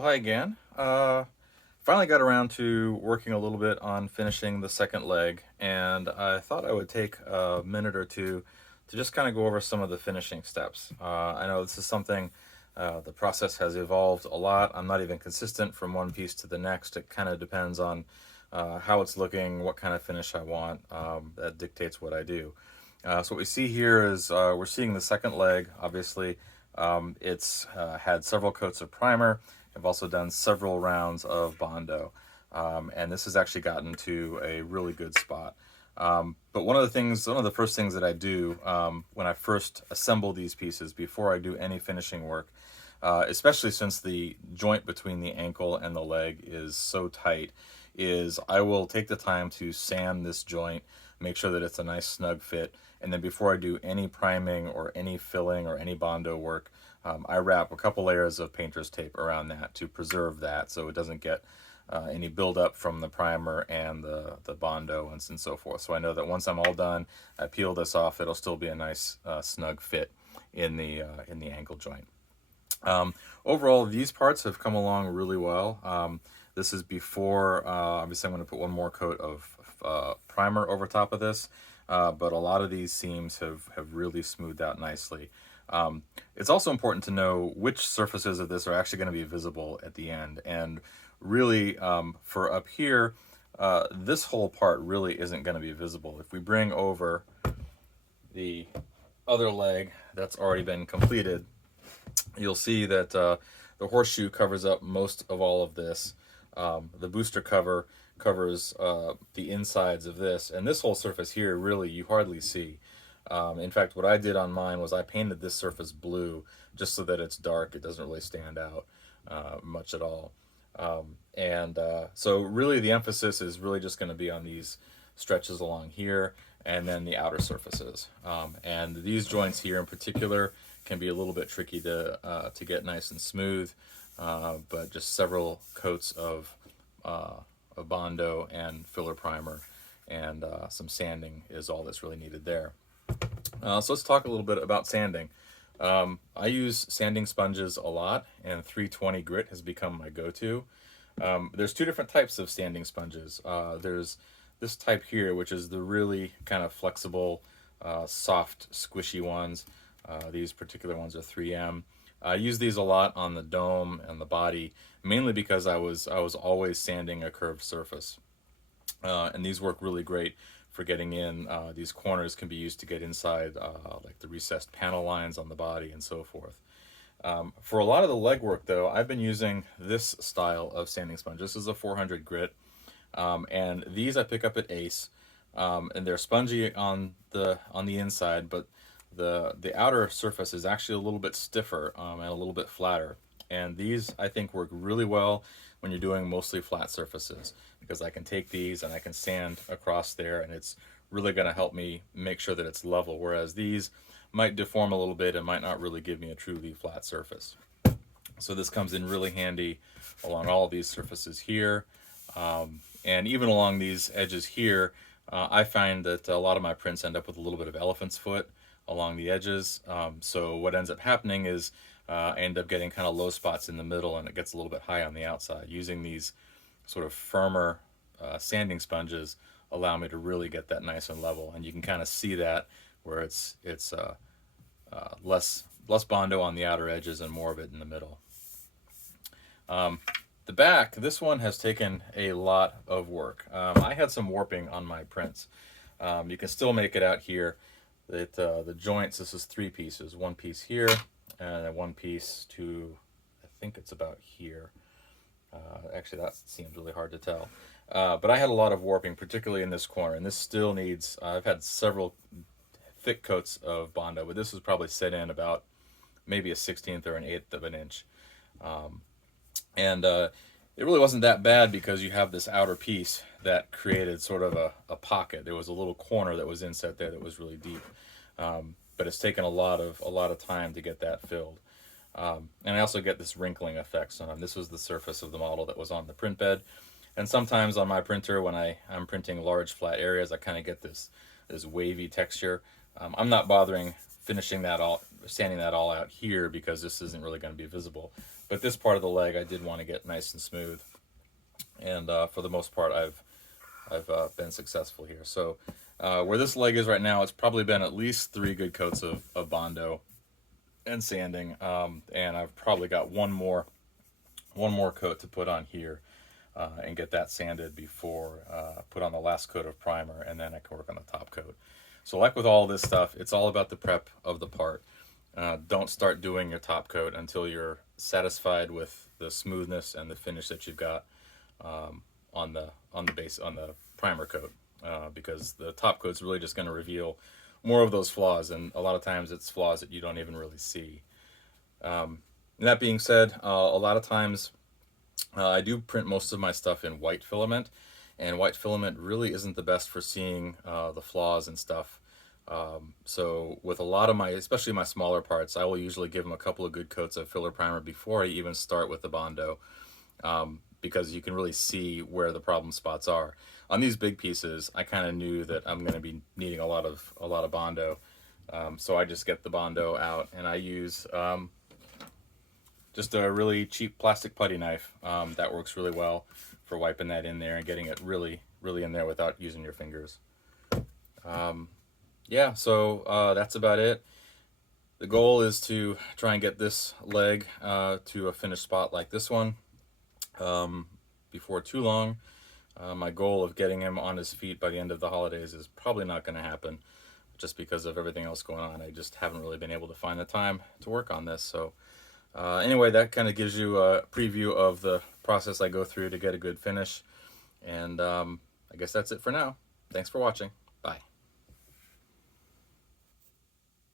Well, hi again. Finally got around to working a little bit on finishing the second leg, and I thought I would take a minute or two to just kind of go over some of the finishing steps. I know this is something, the process has evolved a lot. I'm not even consistent from one piece to the next. It kind of depends on how it's looking, what kind of finish I want. That dictates what I do. So what we see here is we're seeing the second leg, obviously. It's had several coats of primer. I've also done several rounds of Bondo, and this has actually gotten to a really good spot. But one of the first things that I do when I first assemble these pieces, before I do any finishing work, especially since the joint between the ankle and the leg is so tight, is I will take the time to sand this joint, make sure that it's a nice snug fit, and then before I do any priming or any filling or any Bondo work, I wrap a couple layers of painter's tape around that to preserve that so it doesn't get any buildup from the primer and the Bondo and so forth. So I know that once I'm all done, I peel this off, it'll still be a nice snug fit in the ankle joint. Overall, these parts have come along really well. This is before, obviously I'm going to put one more coat of primer over top of this, but a lot of these seams have really smoothed out nicely. It's also important to know which surfaces of this are actually going to be visible at the end. And really, for up here, this whole part really isn't going to be visible. If we bring over the other leg that's already been completed, you'll see that the horseshoe covers up most of all of this. The booster cover covers the insides of this, and this whole surface here really you hardly see. In fact, what I did on mine was I painted this surface blue just so that it's dark. It doesn't really stand out much at all. So really the emphasis is really just going to be on these stretches along here and then the outer surfaces. And these joints here in particular can be a little bit tricky to get nice and smooth, but just several coats of Bondo and filler primer and some sanding is all that's really needed there. So let's talk a little bit about sanding. I use sanding sponges a lot, and 320 grit has become my go-to. There's two different types of sanding sponges. There's this type here, which is the really kind of flexible, soft, squishy ones. These particular ones are 3M. I use these a lot on the dome and the body, mainly because I was always sanding a curved surface. And these work really great for getting in. These corners can be used to get inside like the recessed panel lines on the body and so forth. For a lot of the leg work though, I've been using this style of sanding sponge. This is a 400 grit, and these I pick up at Ace, and they're spongy on the inside, but the outer surface is actually a little bit stiffer and a little bit flatter. And these I think work really well when you're doing mostly flat surfaces, because I can take these and I can sand across there and it's really going to help me make sure that it's level, whereas these might deform a little bit and might not really give me a truly flat surface. So this comes in really handy along all of these surfaces here, and even along these edges here. I find that a lot of my prints end up with a little bit of elephant's foot along the edges. So what ends up happening is I end up getting kind of low spots in the middle and it gets a little bit high on the outside. Using these sort of firmer sanding sponges allow me to really get that nice and level, and you can kind of see that where it's less Bondo on the outer edges and more of it in the middle. The back, this one has taken a lot of work. I had some warping on my prints. You can still make it out here. The joints, this is 3 pieces. One piece here, and then one piece to, I think it's about here. Actually, that seems really hard to tell. But I had a lot of warping, particularly in this corner, and this still needs, I've had several thick coats of Bondo, but this was probably set in about maybe a 1/16 or an 1/8 of an inch. It really wasn't that bad because you have this outer piece that created sort of a pocket. There was a little corner that was inset there that was really deep. But it's taken a lot of time to get that filled. And I also get this wrinkling effect. So this was the surface of the model that was on the print bed. And sometimes on my printer, when I'm printing large flat areas, I kind of get this wavy texture. I'm not bothering finishing that sanding that all out here because this isn't really going to be visible. But this part of the leg I did want to get nice and smooth, and for the most part I've been successful here. So where this leg is right now, it's probably been at least 3 good coats of Bondo and sanding, and I've probably got one more coat to put on here, and get that sanded before put on the last coat of primer, and then I can work on the top coat. So like with all this stuff, it's all about the prep of the part. Don't start doing your top coat until you're satisfied with the smoothness and the finish that you've got on the primer coat, because the top coat's really just going to reveal more of those flaws, and a lot of times it's flaws that you don't even really see. That being said, a lot of times I do print most of my stuff in white filament, and white filament really isn't the best for seeing the flaws and stuff. So with a lot of my, especially my smaller parts, I will usually give them a couple of good coats of filler primer before I even start with the Bondo, because you can really see where the problem spots are. On these big pieces, I kind of knew that I'm going to be needing a lot of Bondo, so I just get the Bondo out, and I use just a really cheap plastic putty knife that works really well for wiping that in there and getting it really in there without using your fingers. Yeah, so that's about it. The goal is to try and get this leg to a finished spot like this one before too long. My goal of getting him on his feet by the end of the holidays is probably not going to happen, just because of everything else going on. I just haven't really been able to find the time to work on this. So anyway, that kind of gives you a preview of the process I go through to get a good finish. And I guess that's it for now. Thanks for watching.